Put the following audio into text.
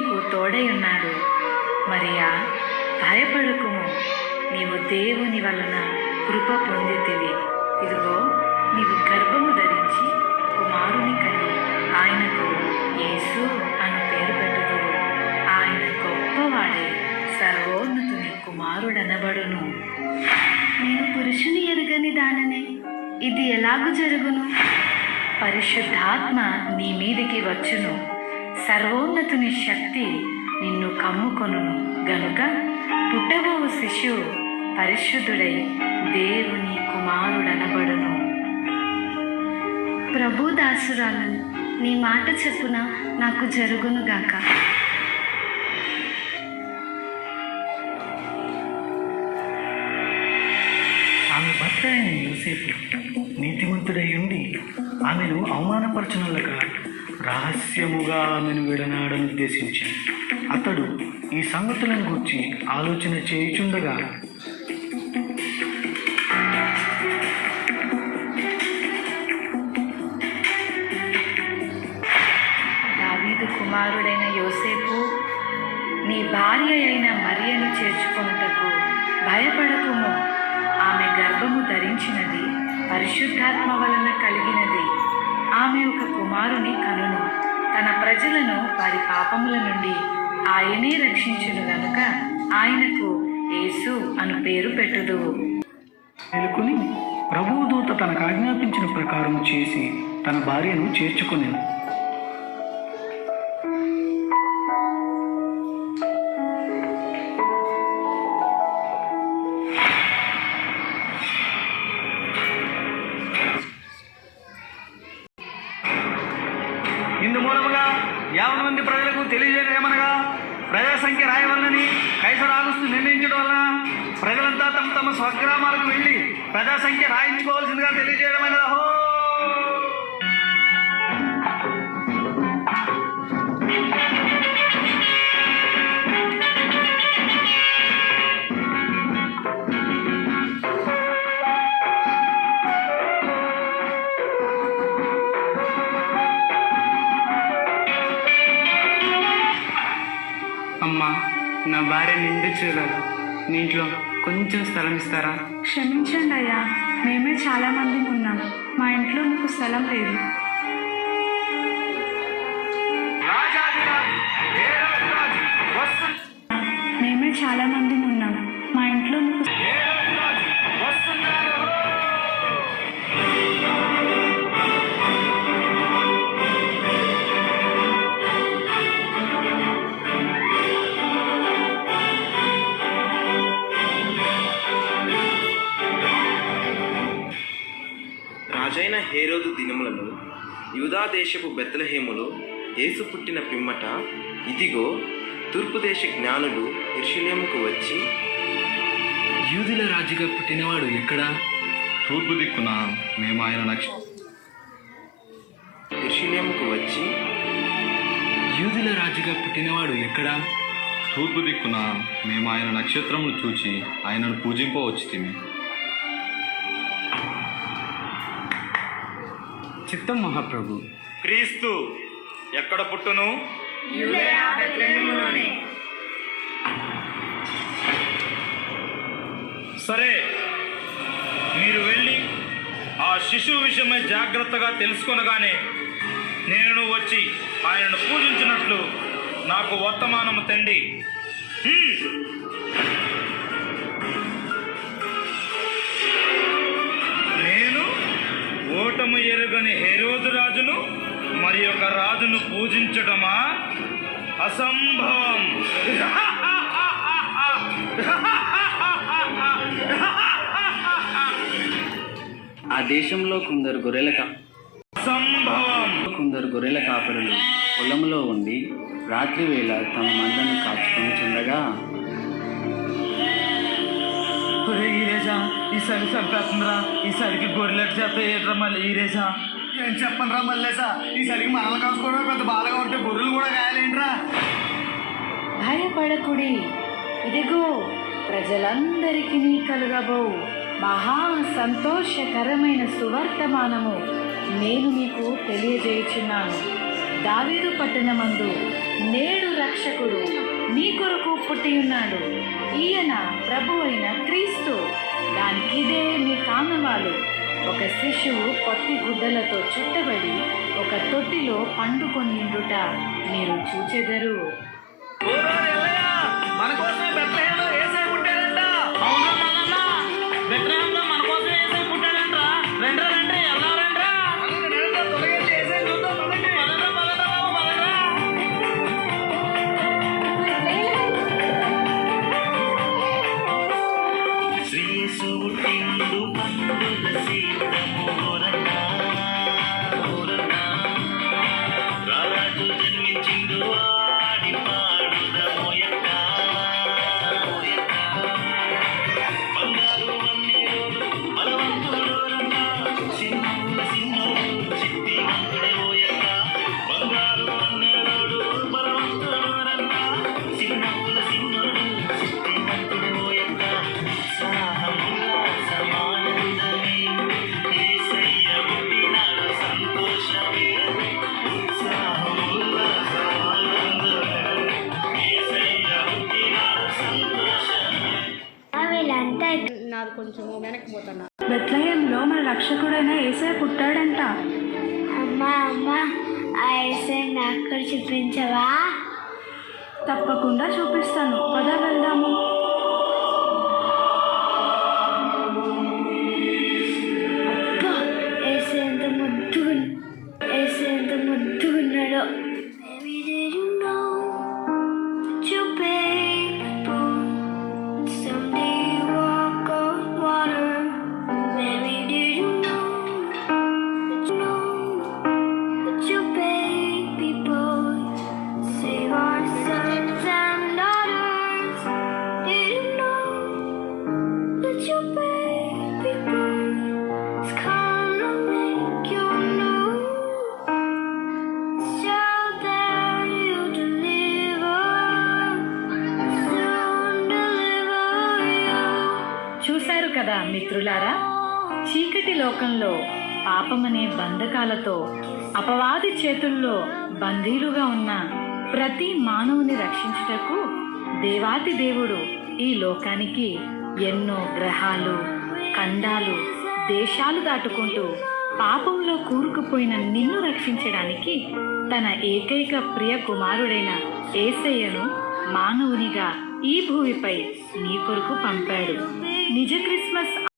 నీకు తోడై ఉన్నాడు. మరియా, భయపడకుము, నీవు దేవుని వలన కృప పొందితివి. ఇదిగో, నీవు గర్భము ధరించి కుమారుని కని ఆయనకు యేసు అను పేరు పెట్టుదువు. ఆయన గొప్పవాడే, సర్వోన్నతుని కుమారుడనబడును. నేను పురుషుని ఎరుగని దాననే, ఇది ఎలాగూ జరుగును? పరిశుద్ధాత్మ నీ మీదికి వచ్చును, సర్వోన్నతుని శక్తి నిన్ను కమ్ముకొనును గనుక పుట్టబోవు శిశువు పరిశుద్ధుడై దేవుని కుమారుడనబడును. ప్రభు దాసురాలను, నీ మాట చెప్పున నాకు జరుగునుగాక. ఆమె భర్త అయిన యోసేపు నీతిమంతుడై ఉండి ఆమెను అవమానపరచనులక రహస్యముగా ఆమెను విడనాడని ఉద్దేశించి అతడు ఈ సంగతులను గూర్చి ఆలోచన చేయుచుండగా దావీదు కుమారుడైన యోసేపు, నీ భార్య అయిన మరియను చేర్చుకొనుటకు భయపడకుము. ఆమె గర్భము ధరించినది పరిశుద్ధాత్మ వలన కలిగినది. ఆమె ఒక కుమారుని కనును. తన ప్రజలను వారి పాపముల నుండి ఆయనే రక్షించును గనుక ఆయనకు యేసు అను పేరు పెట్టుదువు. మేలుకొని ప్రభువు దూత తనకు ఆజ్ఞాపించిన ప్రకారం చేసి తన భార్యను చేర్చుకొనెను. ఇందు మూలముగా 50 మంది ప్రజలకు తెలియజేయమనగా, ప్రజల సంఖ్య రాయవలనని కైసరు ఆగస్టు నిర్ణయించడం వలన ప్రజలంతా తమ తమ స్వగ్రామాలకు వెళ్ళి ప్రజా సంఖ్య రాయించుకోవాల్సిందిగా తెలియజేయడమైనది. అహో! అమ్మా, నా భార్య నిండు చూడదు. మీ ఇంట్లో కొంచెం స్థలం ఇస్తారా? క్షమించండి అయ్యా, మేమే చాలా మంది ఉన్నాం. మా ఇంట్లో మీకు స్థలం లేదు. మేమే చాలా మంది ఉన్నాం. మా ఇంట్లో మీకు రాజైన హేరోదు దినములలో యూదా దేశపు బెత్లెహేములో యేసు పుట్టిన పిమ్మట, ఇదిగో, తూర్పు దేశ జ్ఞానులు యెరూషలేముకు వచ్చి, యూదుల రాజుగా పుట్టినవాడు ఎక్కడా? తూర్పు దిక్కున మేము ఆయన యెరూషలేముకు వచ్చి యూదుల రాజుగా పుట్టినవాడు ఎక్కడా? తూర్పు దిక్కున మేము ఆయన నక్షత్రమును చూచి ఆయనను పూజింపవచ్చితిమి. చిత్తం మహాప్రభు. క్రీస్తు ఎక్కడ పుట్టును? సరే, మీరు వెళ్ళి ఆ శిశువు విషయమై జాగ్రత్తగా తెలుసుకొనగానే నేను వచ్చి ఆయనను పూజించినట్లు నాకు వర్తమానము తండి. నేను ఓటము ఎరుగని హేరోదు రాజును మరి ఒక రాజును పూజించడమా? అసంభవం. ఆ దేశంలో కొందరు గొర్రెల కాపరులు పొలంలో ఉండి రాత్రి వేళ తమ మందను కాచుకొని చుండగా, ఈరేజా ఈసారి చంపేస్తుందిరా, ఈసారికి గొర్రెలకు చేత ఏట్రా మళ్ళీ ఈరేజా. ఏం చెప్పను రా మల్లేసా, ఈసారికి మనల్ని కాసుకోవడం పెద్ద బాధగా ఉంటే గొర్రెలు కూడా గాయాలేంట్రా. భయపడకుడి, ఇదిగో, ప్రజలందరికీ కలుగబో మహా సంతోషకరమైన సువర్తమానము నేను మీకు తెలియజేయుచున్నాను. దావీదు పట్టణమందు నేడు రక్షకుడు మీ కొరకు పుట్టియున్నాడు. ఈయన ప్రభు అయిన క్రీస్తు. దానికిదే మీ కానవాలు. ఒక శిశువు పొత్తి గుడ్డలతో చుట్టబడి ఒక తొట్టిలో పండుకొని ఉండుట మీరు చూచెదరు. మన కోసమే బెత్లెహేములో యేసయ్య పుట్టాడంట. అవునా మల్లన్న? బెత్లెహేములో మన కోసం యేసయ్య పుట్టాడంట్రా. రండ్రా రండి, ఎలా రండ్రా? త్వరగా యేసయ్య చూద్దాం, పదండి. పదండ్రా, పదండ్రా బాబు, పదండ్రా. బెత్లెహేంలో మన రక్షకుడైన యేసయ్య పుట్టాడంట. అమ్మా ఆ యేసయ్య నాకు కూడా చూపించవా? తప్పకుండా చూపిస్తాను, పద వెళ్దాము. అబ్బా, యేసయ్య ఎంత ముద్దుగున్నాడో. చూశారు కదా మిత్రులారా, చీకటి లోకంలో పాపమనే బంధకాలతో అపవాది చేతుల్లో బందీలుగా ఉన్న ప్రతి మానవుని రక్షించుటకు దేవాతి దేవుడు ఈ లోకానికి ఎన్నో గ్రహాలు, ఖండాలు, దేశాలు దాటుకుంటూ పాపంలో కూరుకుపోయిన నిన్ను రక్షించడానికి తన ఏకైక ప్రియ కుమారుడైన యేసయ్యను మానవునిగా ఈ భూమిపై నీ కొరకు పంపాడు. నిజ క్రిస్మస్